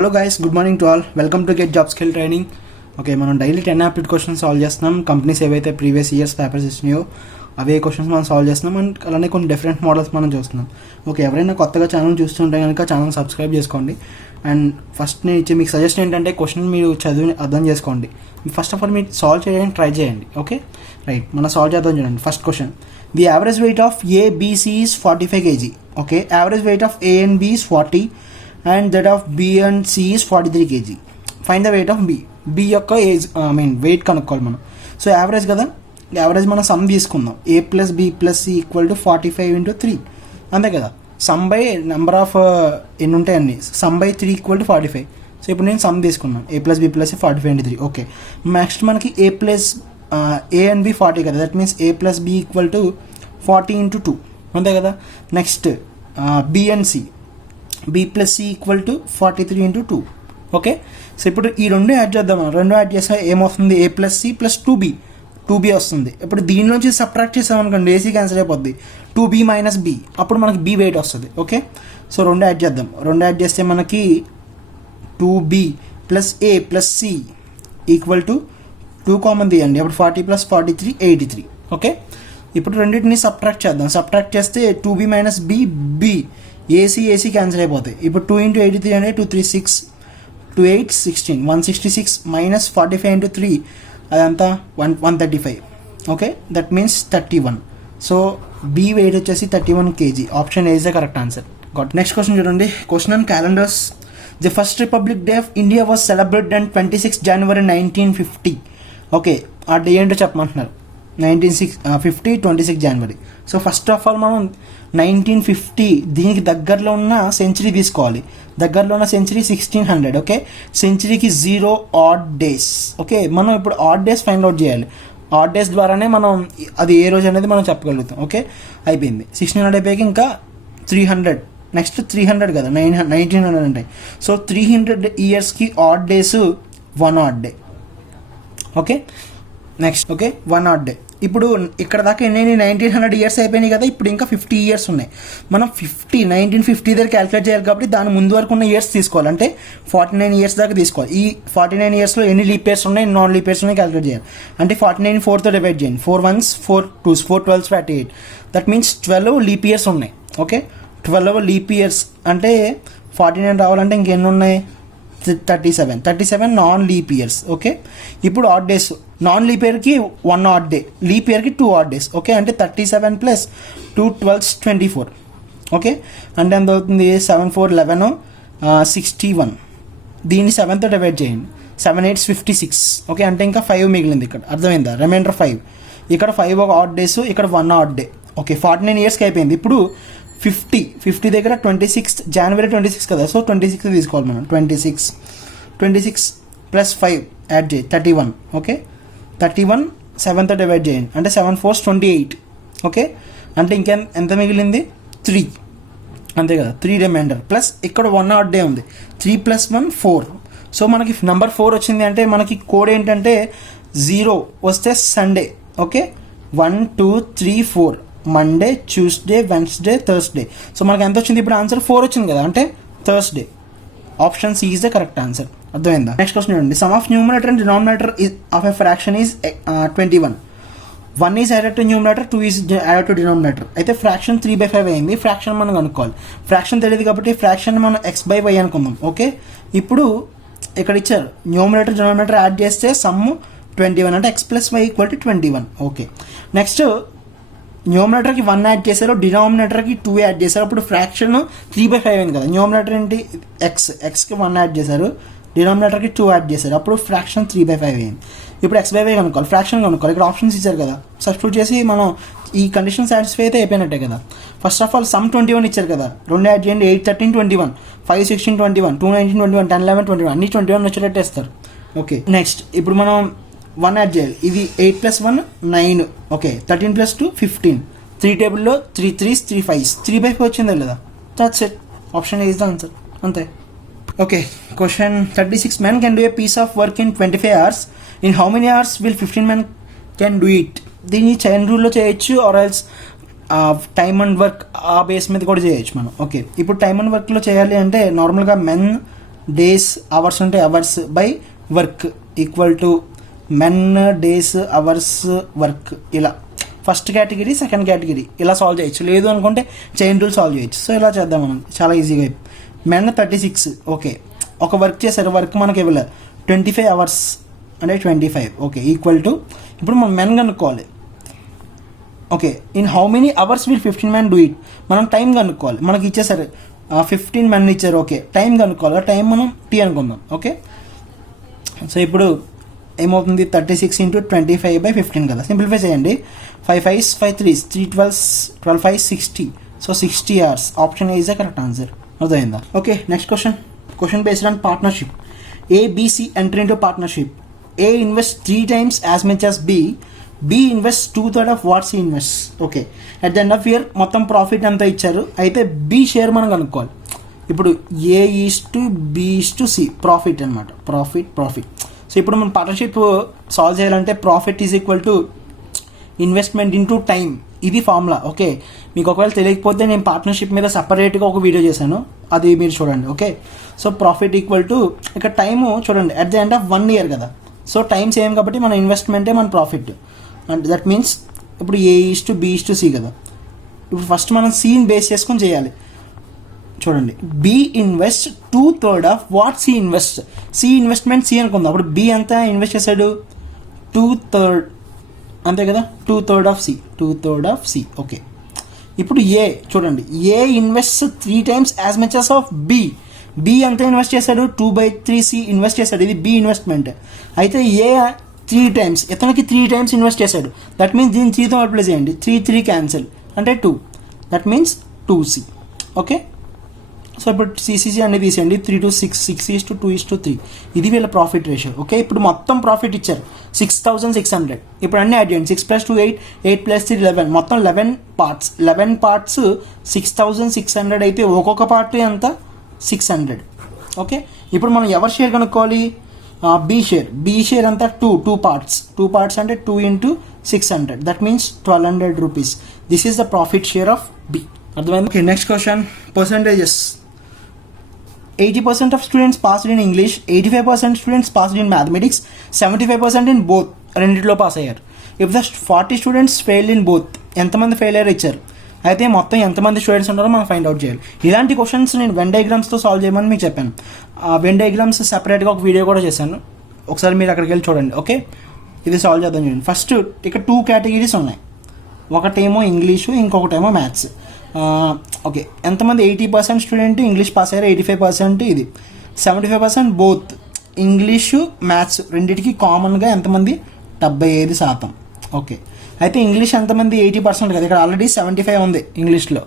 Hello guys, good morning to all. Welcome to get job skill training. Okay, మనం daily 10 aptitude questions solve చేస్తున్నాం. Companies ఏవైతే previous years papers ఇచ్చినాయో అవే questions మనం solve చేస్తున్నాం. And అలానే కొన్ని different models మనం చూస్తున్నాం. ఓకే, ఎవరైనా కొత్తగా ఛానల్ చూస్తుంటే కనుక ఛానల్ సబ్స్క్రైబ్ చేసుకోండి. అండ్ ఫస్ట్ నేను ఇచ్చే మీకు సజెషన్ ఏంటంటే క్వశ్చన్ మీరు చదివి అర్థం చేసుకోండి. ఫస్ట్ ఆఫ్ ఆల్ మీరు సాల్వ్ చేయడానికి ట్రై చేయండి. ఓకే రైట్, మనం సాల్వ్ చేద్దాం. చూడండి, first question. The average weight of ABC is 45 kg. Okay, average weight of A and B is 40 and that of B and C is 43 kg. Find the weight of B. B యొక్క age wait కనుక్కోవాలి మనం. So average కదా, average మనం some తీసుకుందాం. A plus B plus C equal to 45 into 3 అంతే కదా. Sum by number of ఎన్ని ఉంటాయండి, sum by 3 equal to 45. So ఇప్పుడు నేను సమ్ తీసుకున్నాను. A plus B plus 45 into 3. Okay, next మనకి A plus A and B 40 కదా. That means A plus B equal to 40 into 2 అంతే కదా. Next B and C, B plus C equal to 43 into 2. Okay, so ఇప్పుడు ఈ రెండు add చేద్దాం. మనం రెండు యాడ్ చేస్తే ఏమొస్తుంది, A plus C plus 2B వస్తుంది. ఇప్పుడు దీనిలోంచి సబ్ట్రాక్ట్ చేసామనుకోండి, AC క్యాన్సిల్ అయిపోద్ది. 2B మైనస్ B, అప్పుడు మనకి B వెయిట్ వస్తుంది. ఓకే, సో రెండు యాడ్ చేద్దాం. రెండు యాడ్ చేస్తే మనకి 2B plus A plus C equal to 2 common తీయండి. అప్పుడు 40 ప్లస్ 43 83. ఓకే, ఇప్పుడు రెండింటిని సబ్ట్రాక్ట్ చేద్దాం. సబ్ట్రాక్ట్ చేస్తే 2B minus B AC cancel అయిపోతాయి. ఇప్పుడు 2 into 83 అంటే 2 3 6 2 8 16 166 మైనస్ 45 into 3 అదంతా 135. Okay, that means 31. So B weight వచ్చేసి 31 kg. Option A is the correct answer. Got. Next question చూడండి. Question on calendars. The first republic day of India was celebrated on 26 January 1950. Okay, ఆ day ఏంటో చెప్పమంటున్నారు. 1950 26 January. So first of all మనం 1950 దీనికి దగ్గరలో ఉన్న century తీసుకోవాలి. దగ్గరలో ఉన్న సెంచరీ 1600. ఓకే, సెంచరీకి 0 odd days. ఓకే, మనం ఇప్పుడు ఆడ్ డేస్ ఫైండ్ అవుట్ చేయాలి. ఆడ్ డేస్ ద్వారానే మనం అది ఏ రోజు అనేది మనం చెప్పగలుగుతాం. ఓకే, అయిపోయింది. 1600 అయిపోయాక ఇంకా 300, నెక్స్ట్ 300 కదా, 1900 ఉంటాయి. సో 300 ఇయర్స్కి odd days 1 odd day. Okay, next okay 1 odd day. ఇప్పుడు ఇక్కడ దాకా ఎన్ని 1900 ఇయర్స్ అయిపోయినాయి కదా. ఇప్పుడు ఇంకా 50 ఇయర్స్ ఉన్నాయి. మనం 1950 దగ్గర క్యాలిక్యులేట్ చేయాలి కాబట్టి దాని ముందు వరకు ఉన్న ఇయర్స్ తీసుకోవాలి. అంటే 49 ఇయర్స్ దాకా తీసుకోవాలి. ఈ 49 ఇయర్స్లో ఎన్ని లీప్ ఇయర్స్ ఉన్నాయి, నాన్ లీప్ ఇయర్స్ ఉన్నాయి క్యాలిక్యులేట్ చేయాలి. అంటే 49 4తో డివైడ్ చేయండి. 4 1s 4 2s 4 12s 48. That means 12 leap years ఉన్నాయి. ఓకే, 12 లీప్ ఇయర్స్ అంటే 49 రావాలంటే ఇంకెన్ని ఉన్నాయి, 37 నాన్ లీప్ ఇయర్స్. ఓకే, ఇప్పుడు ఆడ్ డేస్. నాన్ లీప్ ఇయర్కి 1 odd day, లీప్ ఇయర్కి 2 odd days. ఓకే, అంటే 37 ప్లస్ 2 12s 24. ఓకే, అంటే ఎంత అవుతుంది, 7 4 11 61. దీన్ని 7తో డివైడ్ చేయండి. 7 8s 56. ఓకే, అంటే ఇంకా 5 మిగిలింది ఇక్కడ. అర్థమైందా, రిమైండర్ 5. ఇక్కడ 5 ఒక ఆడ్ డేస్, ఇక్కడ 1 odd day. ఓకే, 49 ఇయర్స్కి అయిపోయింది. ఇప్పుడు 50 దగ్గర 26 January 26 కదా. సో 26 తీసుకోవాలి మనం. 26 ప్లస్ 5 యాడ్ చేయి 31. ఓకే, 31 7తో డివైడ్ చేయండి. అంటే 7 4s 28. ఓకే, అంటే ఎంత మిగిలింది, 3 అంతే కదా. 3 రిమైండర్ ప్లస్ ఇక్కడ 1 odd day ఉంది. 3 + 1 4. సో మనకి నెంబర్ 4 వచ్చింది. అంటే మనకి కోడ్ ఏంటంటే 0 వస్తే Sunday. Okay, 1 2 3 4 Monday Tuesday Wednesday Thursday. So మనకి ఎంత వచ్చింది, ఇప్పుడు ఆన్సర్ 4 వచ్చింది కదా, అంటే Thursday. Option C is the correct answer. అర్థమైందా. నెక్స్ట్ క్వశ్చన్ చూడండి. Sum of numerator and denominator of a fraction is 21. 1 is added to numerator, 2 is added to denominator. అయితే ఫ్రాక్షన్ 3/5 అయింది. ఫ్రాక్షన్ మనం అనుకోవాలి. ఫ్రాక్షన్ తెలియదు కాబట్టి ఫ్రాక్షన్ మనం x/y అనుకుందాం. ఓకే, ఇప్పుడు ఇక్కడ ఇచ్చారు న్యూమరేటర్ డినామినేటర్ యాడ్ చేస్తే సమ్ 21, అంటే x + y = 21. ఓకే, నెక్స్ట్ న్యూమరేటర్కి 1 యాడ్ చేశారు, డినామినేటర్కి 2 యాడ్ చేశారు. అప్పుడు ఫ్రాక్షన్ 3/5 అయింది కదా. న్యూమరేటర్ ఏంటి, ఎక్స్కి 1 యాడ్ చేశారు, డినామినేటర్కి 2 యాడ్ చేశారు. అప్పుడు ఫ్రాక్షన్ 3/5 అయింది. ఇప్పుడు x/y కనుక్కోవాలి, ఫ్రాక్షన్ కనుక్కోవాలి. ఇక్కడ ఆప్షన్స్ ఇచ్చారు కదా, సబ్స్టిట్యూట్ చేసి మనం ఈ కండిషన్ సాటిస్ఫై అయితే అయిపోయినట్టే కదా. ఫస్ట్ ఆఫ్ ఆల్ సమ్ 21 ఇచ్చారు కదా, 2 యాడ్ చేయండి. 8 13 21, 5 16 21, 2 19 21, 10 11 21, అన్ని 21 వచ్చేటట్టు వేస్తారు. ఓకే, నెక్స్ట్ ఇప్పుడు మనం 1 యాడ్ చేయాలి. ఇది 8 + 1 9. ఓకే, 13 + 2 15. 3 టేబుల్లో 3 3s 3 5s 3/5 వచ్చిందా లేదా. That's it. Option A is the answer. అంతే. Okay, question 36. Men can do a piece of work in 25 hours. In how many hours will 15 men can do it? దీన్ని chain రూల్లో చేయొచ్చు, or else time and work ఆ base మీద కూడా చేయొచ్చు మనం. Okay, ఇప్పుడు time and వర్క్లో చేయాలి అంటే నార్మల్గా మెన్ డేస్, అవర్స్ ఉంటే hours by work equal to men days hours work. ఇలా ఫస్ట్ కేటగిరీ సెకండ్ కేటగిరీ ఇలా సాల్వ్ చేయొచ్చు. లేదు అనుకుంటే చైన్ రూల్ సాల్వ్ చేయొచ్చు. సో ఇలా చేద్దాం మనం చాలా ఈజీగా. మెన్ 36 ఓకే, ఒక వర్క్ చేశారు, వర్క్ మనకి ఇవ్వలేదు 25 అవర్స్ అంటే 25 ఓకే ఈక్వల్ టు ఇప్పుడు మనం మెన్ కనుక్కోవాలి. Okay, in how many hours will 15 men do it. మనం టైం కనుక్కోవాలి. మనకి ఇచ్చేసారు 15 men ఇచ్చారు. ఓకే, టైం కనుక్కోవాలి. టైం మనం టీ అనుకుందాం. ఓకే, సో ఇప్పుడు ఏమవుతుంది 36 × 25/15 కదా. సింప్లిఫై చేయండి. 5 5s 5 3s 3 12s 12 5 60. So 60 hours. Option A is the correct answer. అర్థమైందా? Okay, next question based on partnership. ABC enter into partnership. A invest 3 times as much as B invest 2/3 of what C invest. Okay, at the end of year మొత్తం profit అంతా ఇచ్చారు. అయితే B share మనం కనుక్కోవాలి. ఇప్పుడు A:B:C profit అనమాట. Profit. So ఇప్పుడు మనం పార్ట్నర్షిప్ సాల్వ్ చేయాలంటే profit is equal to investment into time. ఇది ఫార్ములా. ఓకే, మీకు ఒకవేళ తెలియకపోతే నేను పార్ట్నర్షిప్ మీద సపరేట్గా ఒక వీడియో చేశాను, అది మీరు చూడండి. Okay, so profit equal to ఇక్కడ టైము చూడండి at the end of 1 year కదా. సో టైం సేమ్ కాబట్టి మన ఇన్వెస్ట్మెంటే మన ప్రాఫిట్. అండ్ దట్ మీన్స్ ఇప్పుడు A:B:C కదా. ఇప్పుడు ఫస్ట్ మనం Cని బేస్ చేసుకొని చేయాలి. చూడండి, B invest 2/3 of what C invest. C investment C అనుకుందాం. అప్పుడు B అంతా ఇన్వెస్ట్ చేశాడు 2/3 అంతే కదా. 2/3 of C. ఓకే, ఇప్పుడు A చూడండి, A invest 3 times as much as of B అంతా ఇన్వెస్ట్ చేశాడు 2/3 C ఇన్వెస్ట్ చేశాడు. ఇది B ఇన్వెస్ట్మెంట్. అయితే A 3 times ఇతనికి 3 times ఇన్వెస్ట్ చేశాడు. దట్ మీన్స్ దీన్ని 3తో మల్టిప్లై చేయండి. 3 క్యాన్సిల్ అంటే 2. That means 2C. Okay, so ఇప్పుడు CCC అనేది తీసేయండి. 3 to 6 6:2:3 ఇది వీళ్ళ ప్రాఫిట్ రేషియో. ఓకే, ఇప్పుడు మొత్తం ప్రాఫిట్ ఇచ్చారు 6,600. ఇప్పుడు అన్నీ యాడ్ చేయండి. 6 + 2 8 8 + 3 11 మొత్తం 11 parts 6,600 అయితే ఒక్కొక్క పార్ట్ ఎంత 600. ఓకే, ఇప్పుడు మనం ఎవరి షేర్ కనుక్కోవాలి? B షేర్ అంతా 2 parts అంటే 2 × 600. That means 1200 rupees. This is the profit share of B. అర్థమైంది? Okay, next question. Percentages. 80% of students passed in English, 85% students passed in mathematics, 75% in both. రెండిట్లో pass అయ్యారు. If the 40 students failed in both, ఎంతమంది fail అయ్యారు ఇచ్చారు. అయితే మొత్తం ఎంతమంది students ఉన్నారో మనం ఫైండ్ అవుట్ చేయాలి. ఇలాంటి క్వశ్చన్స్ నేను వెన్ డయాగ్రామ్స్తో సాల్వ్ చేయమని మీకు చెప్పాను. వెన్ డయాగ్రామ్స్ సెపరేట్గా ఒక వీడియో కూడా చేశాను, ఒకసారి మీరు అక్కడికి వెళ్ళి చూడండి. ఓకే, ఇది సాల్వ్ చేద్దాం చూడండి. ఫస్ట్ ఇక్కడ 2 categories ఉన్నాయి. ఒకటేమో ఇంగ్లీషు, ఇంకొకటేమో మ్యాథ్స్. ఓకే, ఎంతమంది 80% స్టూడెంట్ ఇంగ్లీష్ పాస్ అయ్యారు, 85% ఇది, 75% బోత్ ఇంగ్లీషు మ్యాథ్స్ రెండింటికి కామన్గా ఎంతమంది 75%. ఓకే, అయితే ఇంగ్లీష్ ఎంతమంది 80% కదా, ఇక్కడ ఆల్రెడీ 75 ఉంది ఇంగ్లీష్లో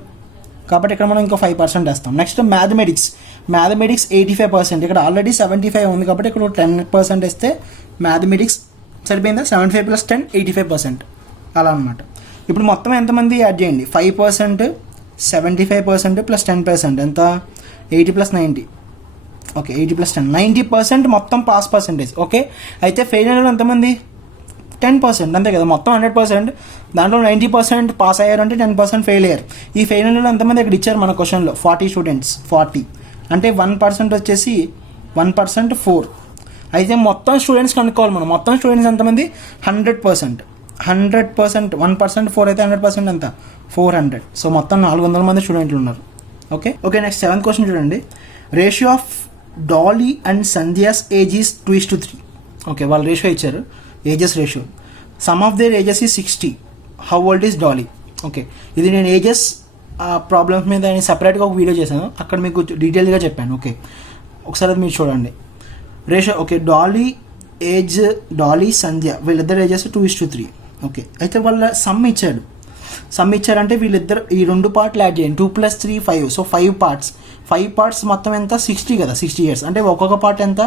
కాబట్టి ఇక్కడ మనం ఇంకో 5% వేస్తాం. నెక్స్ట్ మ్యాథమెటిక్స్ 85%, ఇక్కడ ఆల్రెడీ 75 ఉంది కాబట్టి ఇక్కడ 10% వేస్తే మ్యాథమెటిక్స్ సరిపోయిందా. 75 + 10 85% అలా అనమాట. ఇప్పుడు మొత్తం ఎంతమంది యాడ్ చేయండి. 5%, 75% + 10% ఎంత 80 + 90. ఓకే, 80 + 10 90% మొత్తం పాస్ పర్సెంటేజ్. ఓకే, అయితే ఫెయిల్ అయిన ఎంతమంది 10% అంతే కదా. మొత్తం 100% దాంట్లో 90% పాస్ అయ్యారంటే 10% ఫెయిల్ అయ్యారు. ఈ ఫెయిల్ అయిన ఎంతమంది ఇక్కడ ఇచ్చారు మన క్వశ్చన్లో 40 స్టూడెంట్స్. 40 అంటే 1% వచ్చేసి 1% 4. అయితే మొత్తం స్టూడెంట్స్ కనుక్కోవాలి మనం. మొత్తం స్టూడెంట్స్ ఎంతమంది 100%. 1% 4 అయితే 100% ఎంత 400. సో మొత్తం 400 మంది స్టూడెంట్లు ఉన్నారు. ఓకే, నెక్స్ట్ 7th క్వశ్చన్ చూడండి. Ratio of Dolly and Sandhya's age is 2:3. Okay, వాళ్ళు రేషియో ఇచ్చారు, ages ratio. Some of their ages is 60. How old is Dolly. Okay, ఇది నేను ఏజెస్ ప్రాబ్లమ్స్ మీద నేను సపరేట్గా ఒక వీడియో చేశాను, అక్కడ మీకు డీటెయిల్గా చెప్పాను. ఓకే, ఒకసారి అది మీరు చూడండి. రేషియో ఓకే, డాలీ సంధ్య వీళ్ళిద్దరు ఏజెస్ 2:3. ఓకే, అయితే వాళ్ళ సమ్ ఇచ్చారంటే వీళ్ళిద్దరు ఈ 2 పార్ట్లు యాడ్ చేయండి. 2 + 3 5. సో 5 parts మొత్తం ఎంత 60 కదా. 60 years అంటే ఒక్కొక్క పార్ట్ ఎంత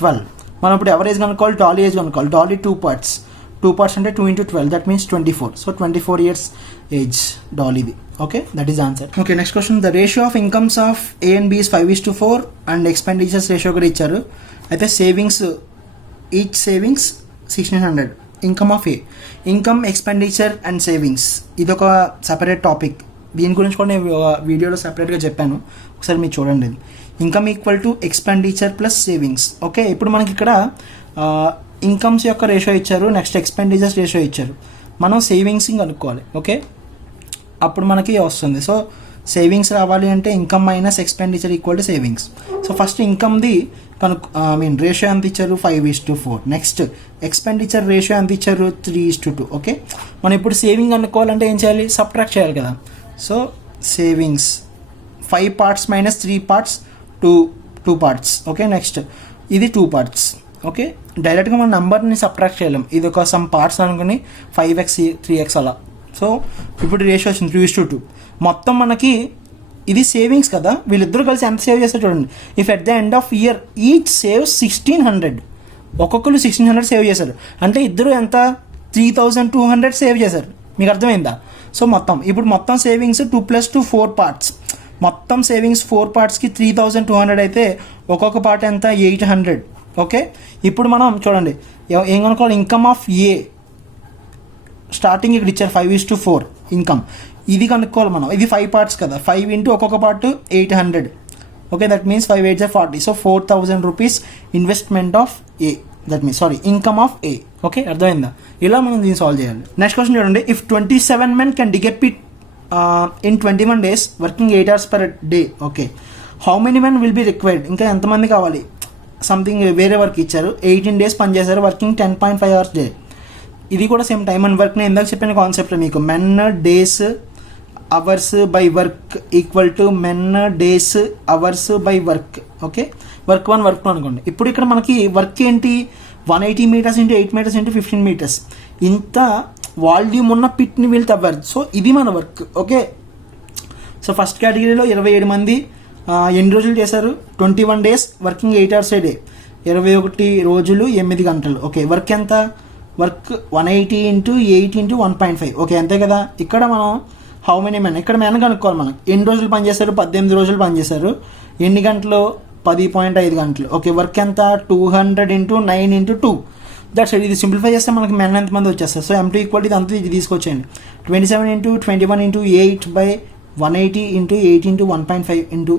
12. మనం ఇప్పుడు ఎవరేజ్ కనుక్కోవాలి, డాలీ ఏజ్ కనుక్కోవాలి. డాలీ 2 parts అంటే 2 × 12 that means 24. So 24 years age డాలీది. Okay, that is answer. Okay, next question. The ratio of incomes of A and B is 5:4 and expenditures ratio కూడా ఇచ్చారు. అయితే each savings 1600. Income of A, income, expenditure and savings ఇదొక separate topic. దీని గురించి కూడా నేను వీడియోలో సపరేట్గా చెప్పాను, ఒకసారి మీరు చూడండి. ఇది income equal to expenditure plus savings. Okay, ఇప్పుడు మనకి ఇక్కడ ఇన్కమ్స్ యొక్క రేషియో ఇచ్చారు, నెక్స్ట్ ఎక్స్పెండిచర్స్ రేషియో ఇచ్చారు. మనం సేవింగ్స్ కనుక్కోవాలి. ఓకే, అప్పుడు మనకి వస్తుంది. సో సేవింగ్స్ రావాలి అంటే income minus expenditure equal to savings. So first ఇన్కమ్ది రేషియో ఎంత ఇచ్చారు, 5:4. నెక్స్ట్ ఎక్స్పెండిచర్ రేషియో ఎంత ఇచ్చారు, 3:2. ఓకే, మనం ఇప్పుడు సేవింగ్ అనుకోవాలంటే ఏం చేయాలి, సబ్ట్రాక్ట్ చేయాలి కదా. So savings 5 parts minus 3 parts 2 parts. Okay, next ఇది 2 parts. ఓకే, డైరెక్ట్గా మన నెంబర్ని సబ్ట్రాక్ట్ చేయలేం, ఇది ఒక సమ్ పార్ట్స్ అనుకుని 5x 3x అలా. సో ఇప్పుడు రేషియో వచ్చింది 3:2. మొత్తం మనకి ఇది సేవింగ్స్ కదా, వీళ్ళిద్దరూ కలిసి ఎంత సేవ్ చేస్తారు చూడండి. If at the end of year each save 1600, ఒక్కొక్కరు 1600 సేవ్ చేశారు అంటే ఇద్దరు ఎంత 3200 సేవ్ చేశారు. మీకు అర్థమైందా? సో ఇప్పుడు మొత్తం సేవింగ్స్ 2 + 2 4 parts. మొత్తం సేవింగ్స్ 4 partsకి 3200 అయితే ఒక్కొక్క పార్ట్ ఎంత 800. ఓకే, ఇప్పుడు మనం చూడండి ఏం కనుక్కోవాలి, ఇన్కమ్ ఆఫ్ ఏ స్టార్టింగ్ ఇక్కడ ఇచ్చారు 5:4 ఇన్కమ్, ఇది కనుక్కోవాలి మనం. ఇది 5 parts కదా, 5 into ఒక్కొక్క part 800. Okay, that means 5 8 40. So 4000 rupees investment of A, that means income of A. Okay, అర్థమైందా? ఇలా మనం దీన్ని సాల్వ్ చేయాలి. నెక్స్ట్ క్వశ్చన్ చూడండి, if 27 men can decap it in 21 days working 8 hours per day. Okay, how many men will be required? ఇంకా ఎంతమంది కావాలి? Something వేరే వర్క్ ఇచ్చారు, 18 days పనిచేశారు, వర్కింగ్ 10.5 hours డే. ఇది కూడా సేమ్ టైమ్ అండ్ వర్క్. నేను ఇందాక చెప్పిన కాన్సెప్ట్ మీకు, men days hours by work equal to men days hours by work. Okay, work 1 work 2 అనుకోండి. ఇప్పుడు ఇక్కడ మనకి వర్క్ ఏంటి, 180 meters into 8 meters into 15 meters. ఇంత వాల్యూమ్ ఉన్న పిట్ని వీళ్ళు తవ్వారు. సో ఇది మన వర్క్. ఓకే, సో ఫస్ట్ కేటగిరీలో 27 మంది ఎన్ని రోజులు చేశారు, 21 days working 8 hours a day, 21 రోజులు 8 గంటలు. ఓకే, వర్క్ ఎంత, వర్క్ 180 into 8 into 1.5. ఓకే, అంతే కదా. ఇక్కడ మనం హౌ మెనీ మెన్, ఇక్కడ మెన్ కనుక్కోవాలి మనం. ఎన్ని రోజులు పనిచేశారు, 18 రోజులు పనిచేశారు. ఎన్ని గంటలు, 10.5 గంటలు. ఓకే, వర్క్ ఎంత, 200 into 9 into 2. దట్స్ ఇది సింప్లిఫై చేస్తే మనకి మెన్ ఎంతమంది వచ్చేస్తారు. సో M2 ఈక్వల్ ఇది అంతా ఇది తీసుకొచ్చేయండి. 27 into 21 into 8 by 180 into 8 into 1.5 into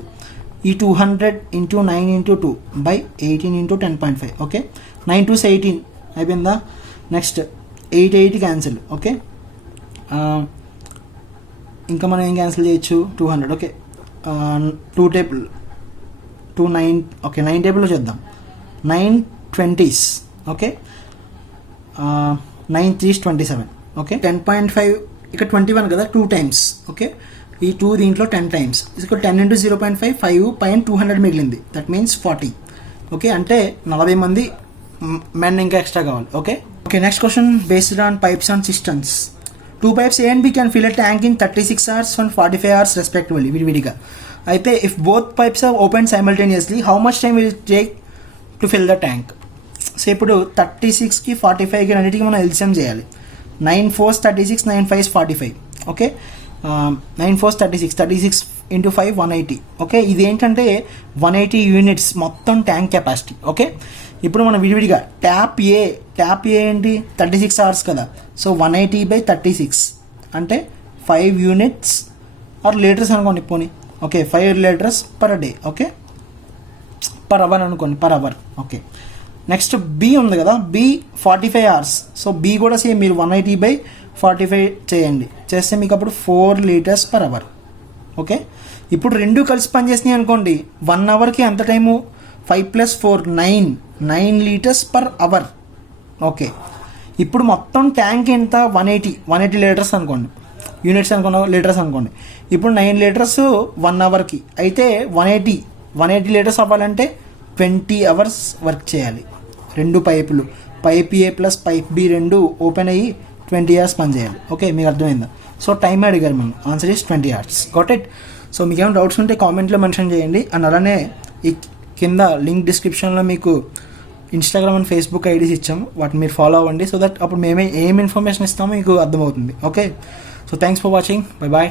ఈ 200 into 9 into 2 by 18 into 10.5. Okay, 9 2 18 అయిపోయిందా. Next 8 cancel. ఓకే, ఇంకా మనం ఏం క్యాన్సిల్ చేయొచ్చు, 200. Okay, 2 table 2 9. ఓకే, 9 టేబుల్లో చేద్దాం. 9 20s. Okay, 9 3s 27. ఓకే, 10.5 ఇక్కడ 21 కదా, 2 times. ఓకే, ఈ 2 దీంట్లో 10 times. ఇక్కడ 10 into 0.5 5 పైన 200 మిగిలింది, దట్ మీన్స్ 40. ఓకే, అంటే 40 మంది మెన్ ఇంకా ఎక్స్ట్రా కావాలి. Okay, next question based on pipes and systems. 2 pipes A and B can fill a tank in 36 hours and 45 hours respectively, విడివిడిగా. అయితే if both pipes are open simultaneously how much time will take to fill the tank? So ఇప్పుడు 36కి 45కి రెండింటికి మనం LCM చేయాలి. 9 4s 36, 9 5s 45. Okay, 9 4s 36, 36 into 5 180. Okay, ఇది ఏంటంటే 180 units మొత్తం ట్యాంక్ కెపాసిటీ. ఓకే, ఇప్పుడు మనం విడివిడిగా ట్యాప్ ఏ ఏంటి 36 hours కదా. సో 180 by 36 అంటే 5 units ఆర్ లీటర్స్ అనుకోండి పోనీ. Okay, 5 liters per day. Okay, per hour అనుకోండి, per hour. Okay, next B ఉంది కదా, బి 45 hours. సో బి కూడా సేమ్, మీరు 180 by 45 చేయండి, చేస్తే మీకు అప్పుడు 4 liters per hour. ఓకే, ఇప్పుడు రెండు కలిసి పనిచేసినాయి అనుకోండి, 1 hourకి ఎంత time, 5 + 4 9 liters per hour. Okay, ఇప్పుడు మొత్తం ట్యాంక్ ఎంత, 180 liters అనుకోండి, యూనిట్స్ అనుకున్న లీటర్స్ అనుకోండి. ఇప్పుడు 9 liters 1 hourకి అయితే 180 liters అవ్వాలంటే 20 hours వర్క్ చేయాలి. రెండు పైపులు, pipe A plus pipe B రెండు ఓపెన్ అయ్యి 20 hours పని చేయాలి. ఓకే, మీకు అర్థమైందా? సో టైం అడిగారు మనం, answer is 20 hours. Got it? So మీకు ఏమైనా డౌట్స్ ఉంటే కామెంట్లో మెన్షన్ చేయండి. అండ్ అలానే ఈ కింద లింక్ డిస్క్రిప్షన్లో మీకు ఇన్స్టాగ్రామ్ అండ్ ఫేస్బుక్ ఐడీస్ ఇచ్చాము, వాటిని మీరు ఫాలో అవ్వండి. సో దట్ అప్పుడు మేమే ఏం ఇన్ఫర్మేషన్ ఇస్తామో మీకు అర్థమవుతుంది. Okay, so thanks for watching, bye bye.